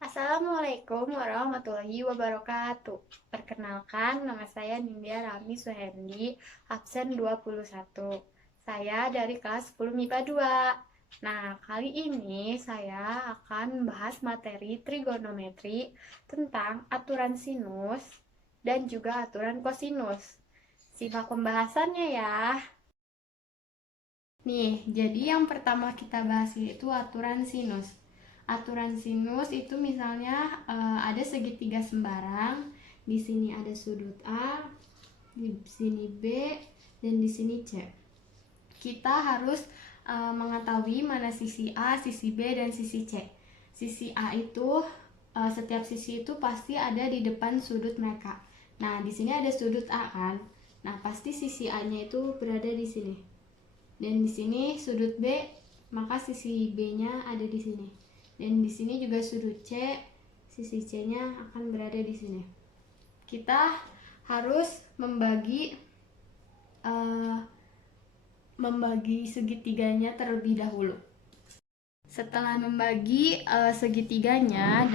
Assalamualaikum warahmatullahi wabarakatuh. Perkenalkan, nama saya Nindya Rami Suhendi, absen 21. Saya dari kelas 10 MIPA 2. Nah, kali ini saya akan membahas materi trigonometri tentang aturan sinus dan juga aturan kosinus. Simak pembahasannya ya. Nih, jadi yang pertama kita bahas itu aturan sinus. Aturan sinus itu misalnya ada segitiga sembarang, di sini ada sudut A, di sini B, dan di sini C. Kita harus mengetahui mana sisi A, sisi B, dan sisi C. Sisi A itu setiap sisi itu pasti ada di depan sudut mereka. Nah, di sini ada sudut A kan. Nah, pasti sisi A-nya itu berada di sini. Dan di sini sudut B, maka sisi B-nya ada di sini. Dan di sini juga sudut C, sisi C-nya akan berada di sini. Kita harus membagi segitiganya terlebih dahulu. Setelah membagi segitiganya,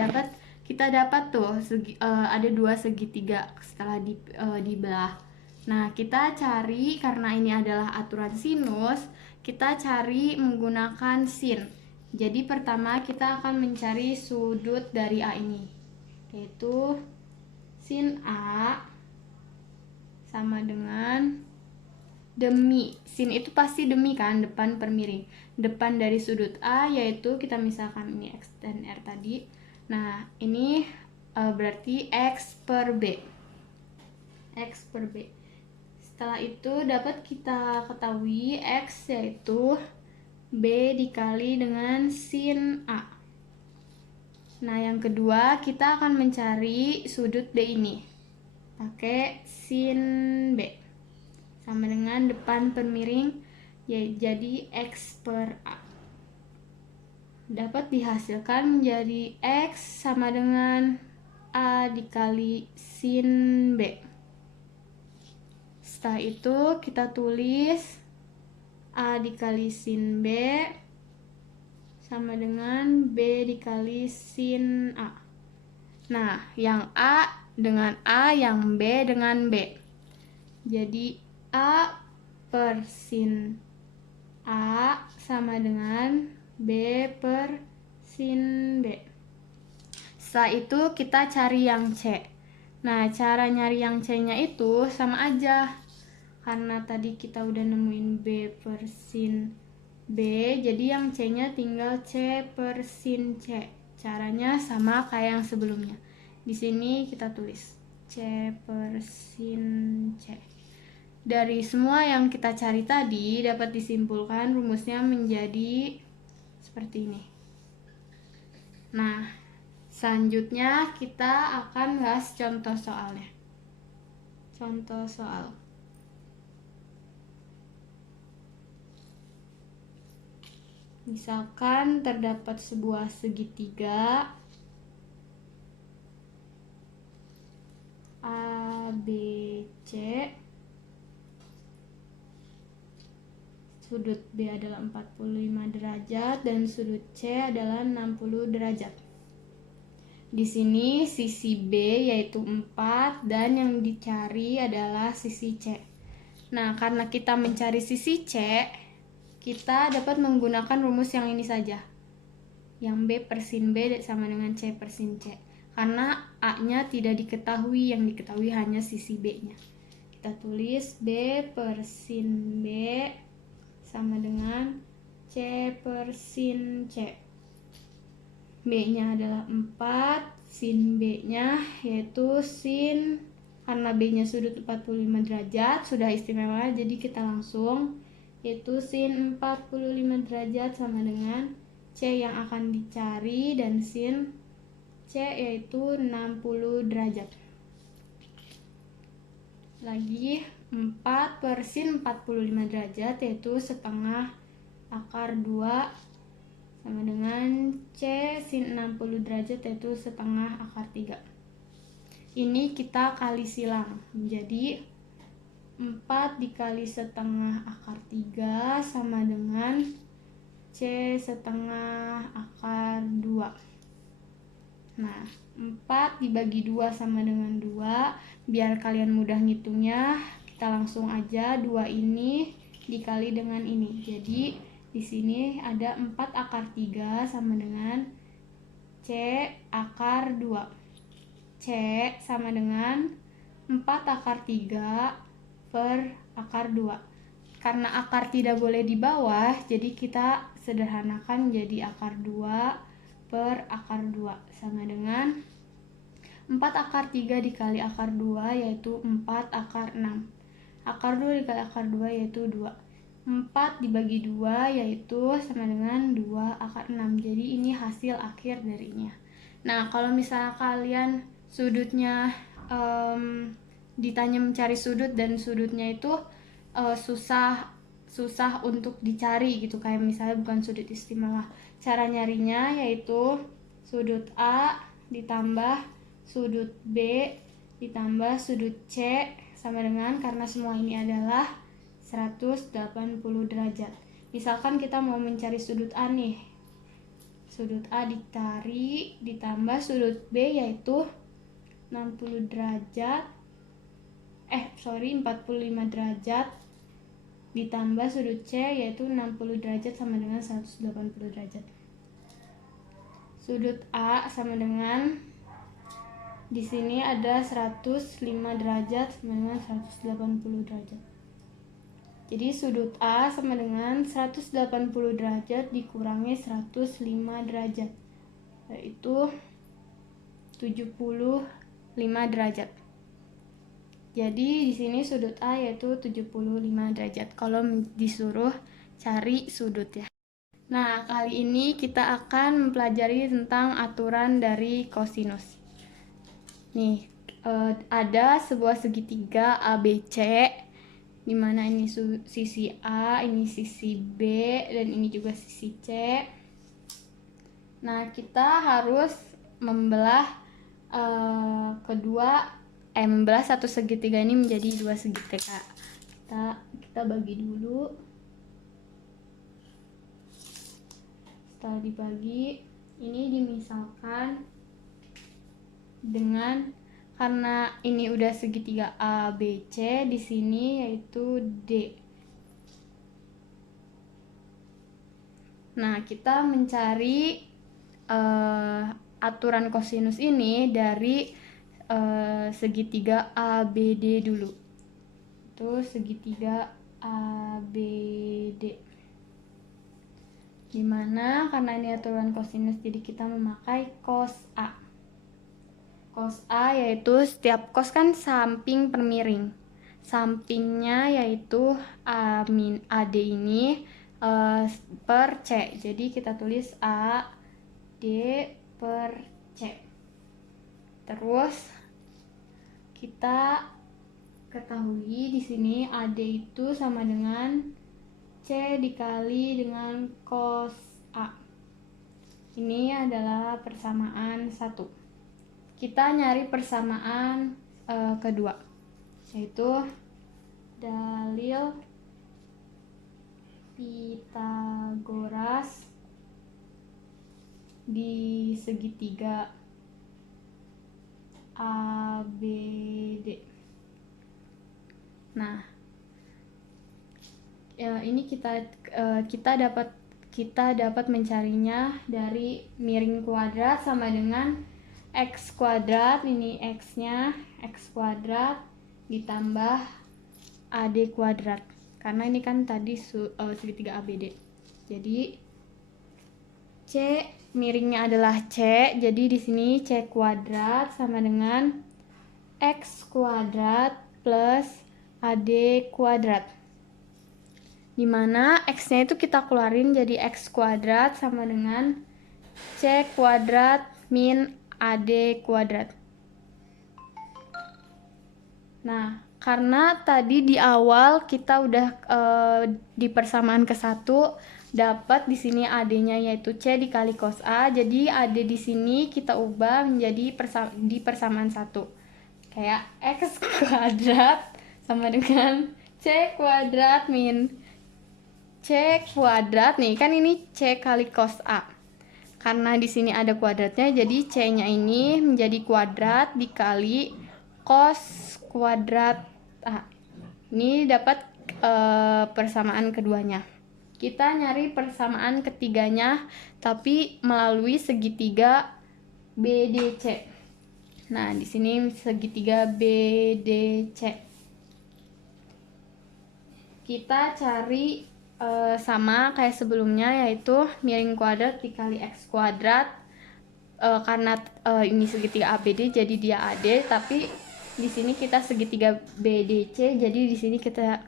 kita dapat tuh ada dua segitiga setelah dibelah. Nah, kita cari, karena ini adalah aturan sinus, kita cari menggunakan sin. Jadi pertama kita akan mencari sudut dari A ini, yaitu sin A sama dengan demi. Sin itu pasti demi kan, depan per miring. Depan dari sudut A, yaitu kita misalkan ini X dan R tadi. Nah, ini berarti X per B. X per B. Setelah itu dapat kita ketahui X yaitu B dikali dengan sin A. Nah, yang kedua kita akan mencari sudut B ini. Pakai sin B. Sama dengan depan per miring, jadi X per A. Dapat dihasilkan menjadi X sama dengan A dikali sin B. Setelah itu kita tulis A dikali sin B sama dengan B dikali sin A. Nah, yang A dengan A, yang B dengan B. Jadi A per sin A sama dengan B per sin B. Setelah itu kita cari yang C. Nah, cara nyari yang C-nya itu sama aja. Karena tadi kita udah nemuin B per sin B, jadi yang C-nya tinggal C per sin C. Caranya sama kayak yang sebelumnya. Di sini kita tulis C per sin C. Dari semua yang kita cari tadi dapat disimpulkan rumusnya menjadi seperti ini. Nah, selanjutnya kita akan bahas contoh soalnya. Contoh soal. Misalkan terdapat sebuah segitiga A, B, C. Sudut B adalah 45 derajat dan sudut C adalah 60 derajat. Di sini sisi B yaitu 4 dan yang dicari adalah sisi C. Nah, karena kita mencari sisi C, kita dapat menggunakan rumus yang ini saja. Yang B per sin B sama dengan C per sin C. Karena A-nya tidak diketahui, yang diketahui hanya sisi B-nya. Kita tulis B per sin B sama dengan C per sin C. B-nya adalah 4, sin B-nya yaitu sin, karena B-nya sudut 45 derajat, sudah istimewa, jadi kita langsung, yaitu sin 45 derajat sama dengan C yang akan dicari, dan sin C yaitu 60 derajat. Lagi 4 per sin 45 derajat yaitu setengah akar 2 sama dengan C sin 60 derajat yaitu setengah akar 3. Ini kita kali silang menjadi 4 dikali setengah akar 3 sama dengan C setengah akar 2. Nah, 4 dibagi 2 sama dengan 2. Biar kalian mudah ngitungnya, kita langsung aja 2 ini dikali dengan ini. Jadi, di sini ada 4 akar 3 sama dengan C akar 2. C sama dengan 4 akar 3 per akar 2. Karena akar tidak boleh di bawah, jadi kita sederhanakan jadi akar 2 per akar 2 sama dengan 4 akar 3 dikali akar 2 yaitu 4 akar 6. Akar 2 dikali akar 2 yaitu 2. 4 dibagi 2 yaitu sama dengan 2 akar 6. Jadi ini hasil akhir darinya. Nah, kalau misalnya kalian sudutnya ditanya mencari sudut dan sudutnya itu susah untuk dicari gitu, kayak misalnya bukan sudut istimewa. Cara nyarinya yaitu sudut A ditambah sudut B ditambah sudut C sama dengan, karena semua ini adalah 180 derajat. Misalkan kita mau mencari sudut A nih, sudut A dicari ditambah sudut B yaitu 60 derajat 45 derajat ditambah sudut C yaitu 60 derajat sama dengan 180 derajat. Sudut A sama dengan, di sini ada 105 derajat sama dengan 180 derajat. Jadi sudut A sama dengan 180 derajat dikurangi 105 derajat, yaitu 75 derajat. Jadi di sini sudut A yaitu 75 derajat kalau disuruh cari sudut ya. Nah, kali ini kita akan mempelajari tentang aturan dari kosinus. Nih, ada sebuah segitiga ABC, di mana ini sisi A, ini sisi B, dan ini juga sisi C. Nah, kita harus membelah membelah satu segitiga ini menjadi dua segitiga. Kita bagi dulu. Setelah dibagi, ini dimisalkan dengan, karena ini udah segitiga A, B, C, di sini yaitu D. Nah, kita mencari aturan kosinus ini dari segitiga ABD dulu. Itu segitiga ABD. Dimana karena ini aturan kosinus, jadi kita memakai cos A. Cos A yaitu setiap cos kan samping per miring. Sampingnya yaitu AD ini per C. Jadi kita tulis AD per C. Terus kita ketahui di sini AD itu sama dengan C dikali dengan cos A. Ini adalah persamaan 1. Kita nyari persamaan kedua, yaitu dalil Pythagoras di segitiga ABD. Nah, ini kita dapat mencarinya dari miring kuadrat sama dengan x kuadrat, ini x-nya x kuadrat ditambah AD kuadrat. Karena ini kan tadi segitiga ABD. Jadi C miringnya adalah C, jadi di sini C kuadrat sama dengan X kuadrat plus AD kuadrat. Dimana X-nya itu kita keluarin jadi X kuadrat sama dengan C kuadrat min AD kuadrat. Nah, karena tadi di awal kita udah di persamaan ke-1 dapat di sini AD-nya yaitu C dikali cos A. Jadi AD di sini kita ubah menjadi di persamaan 1. Kayak X kuadrat sama dengan C kuadrat min C kuadrat, nih kan ini C kali cos A. karena di sini ada kuadratnya, jadi C-nya ini menjadi kuadrat dikali cos kuadrat A. Ini dapat persamaan keduanya. Kita nyari persamaan ketiganya, tapi melalui segitiga BDC. Nah, di sini segitiga BDC. Kita cari sama kayak sebelumnya, yaitu miring kuadrat dikali x kuadrat. Karena ini segitiga ABD jadi dia AD, tapi di sini kita segitiga BDC, jadi di sini kita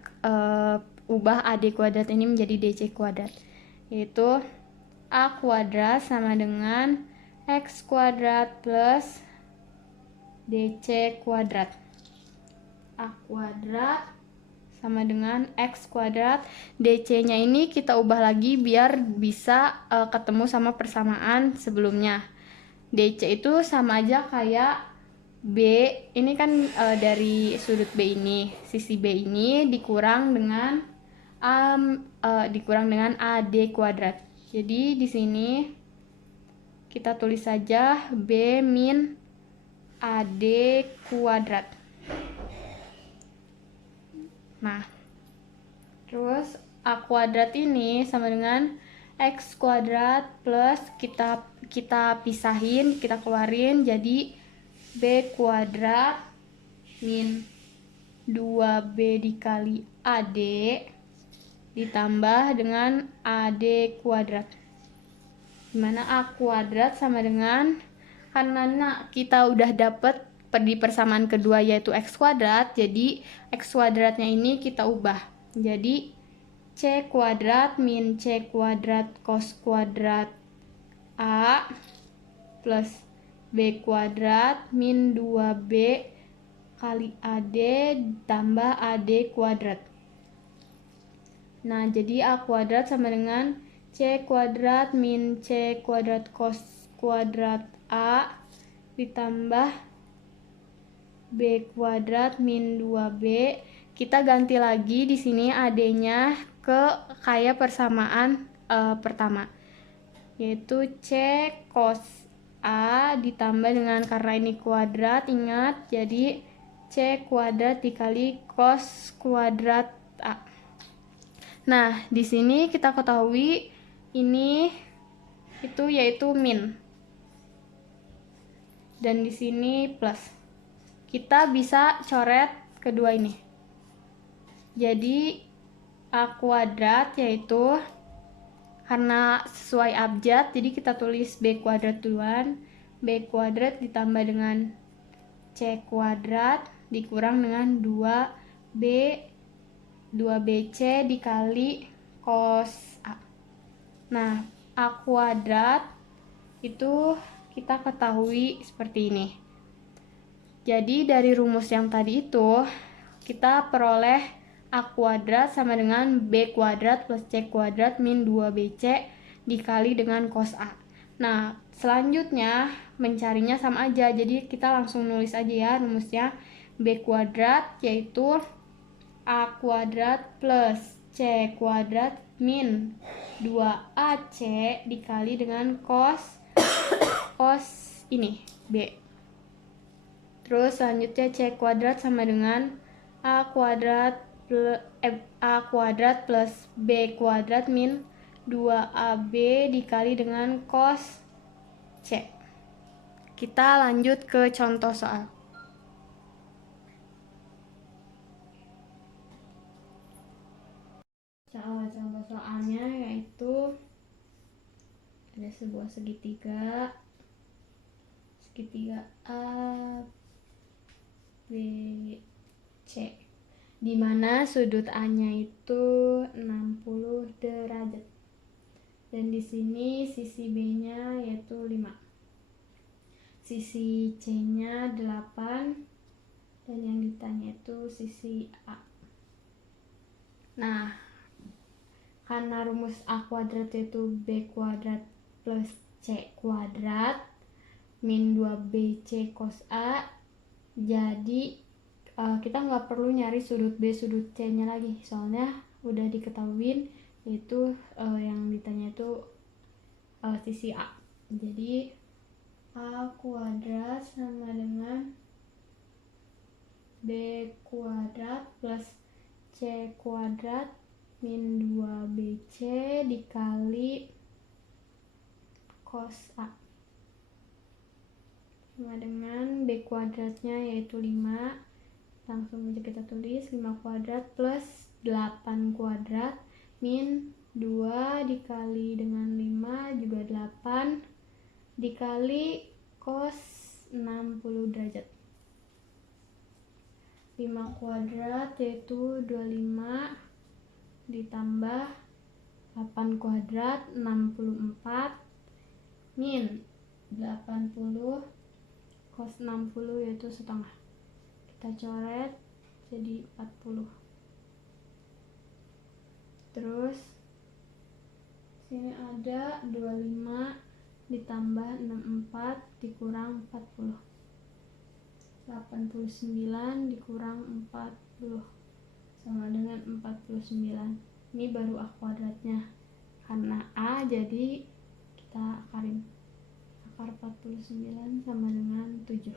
ubah AD kuadrat ini menjadi DC kuadrat, yaitu A kuadrat sama dengan x kuadrat plus DC kuadrat. A kuadrat sama dengan x kuadrat, DC-nya ini kita ubah lagi biar bisa ketemu sama persamaan sebelumnya. DC itu sama aja kayak B, ini kan dari sudut B ini, sisi B ini dikurang dengan AD kuadrat. Jadi di sini kita tulis saja B min AD kuadrat. Nah, terus A kuadrat ini sama dengan X kuadrat plus kita pisahin, kita keluarin jadi B kuadrat min 2B dikali AD ditambah dengan AD kuadrat. Dimana A kuadrat sama dengan, karena kita udah dapet di persamaan kedua yaitu x kuadrat, jadi x kuadratnya ini kita ubah jadi c kuadrat min c kuadrat cos kuadrat A plus b kuadrat min 2b kali AD tambah AD kuadrat. Nah, jadi A kuadrat sama dengan c kuadrat min c kuadrat cos kuadrat A ditambah B kuadrat min 2B. Kita ganti lagi di sini AD-nya ke kayak persamaan pertama, yaitu C cos A ditambah dengan, karena ini kuadrat, ingat, jadi C kuadrat dikali cos kuadrat A. Nah, di sini kita ketahui ini itu yaitu min. Dan di sini plus. Kita bisa coret kedua ini. Jadi A kuadrat yaitu, karena sesuai abjad, jadi kita tulis B kuadrat duluan. B kuadrat ditambah dengan C kuadrat dikurang dengan 2BC dikali cos A. Nah, A kuadrat itu kita ketahui seperti ini. Jadi dari rumus yang tadi itu kita peroleh A kuadrat sama dengan B kuadrat plus C kuadrat min 2BC dikali dengan cos A. Nah, selanjutnya mencarinya sama aja, jadi kita langsung nulis aja ya rumusnya. B kuadrat yaitu A kuadrat plus C kuadrat min 2AC dikali dengan cos ini B. Terus selanjutnya C kuadrat sama dengan A kuadrat plus B kuadrat min 2AB dikali dengan cos C. Kita lanjut ke contoh soal. Contoh soalnya yaitu ada sebuah segitiga A B C, di mana sudut A-nya itu 60 derajat. Dan di sini sisi B-nya yaitu 5. Sisi C-nya 8 dan yang ditanya itu sisi A. Nah, karena rumus A kuadrat itu B kuadrat plus C kuadrat min 2BC cos A, jadi kita nggak perlu nyari sudut B sudut C nya lagi, soalnya udah diketahuin yaitu yang ditanya itu sisi A. Jadi A kuadrat sama dengan B kuadrat plus C kuadrat min 2BC dikali cos A sama dengan B kuadratnya yaitu 5. Langsung aja kita tulis 5 kuadrat plus 8 kuadrat min 2 dikali dengan 5 juga 8 dikali cos 60 derajat. 5 kuadrat yaitu 25 ditambah 8 kuadrat 64 min 80 cos 60 yaitu setengah. Kita coret jadi 40. Terus sini ada 25 ditambah 64 dikurang 40. 89 dikurang 40 sama dengan 49. Ini baru A kuadratnya. Karena A jadi kita akarin. Akar 49 sama dengan 7.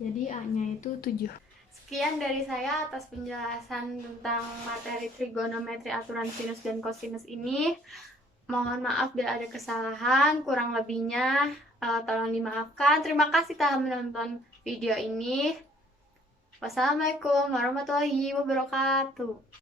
Jadi A-nya itu 7. Sekian dari saya atas penjelasan tentang materi trigonometri aturan sinus dan kosinus ini. Mohon maaf bila ada kesalahan, kurang lebihnya tolong dimaafkan. Terima kasih telah menonton video ini. Wassalamualaikum warahmatullahi wabarakatuh.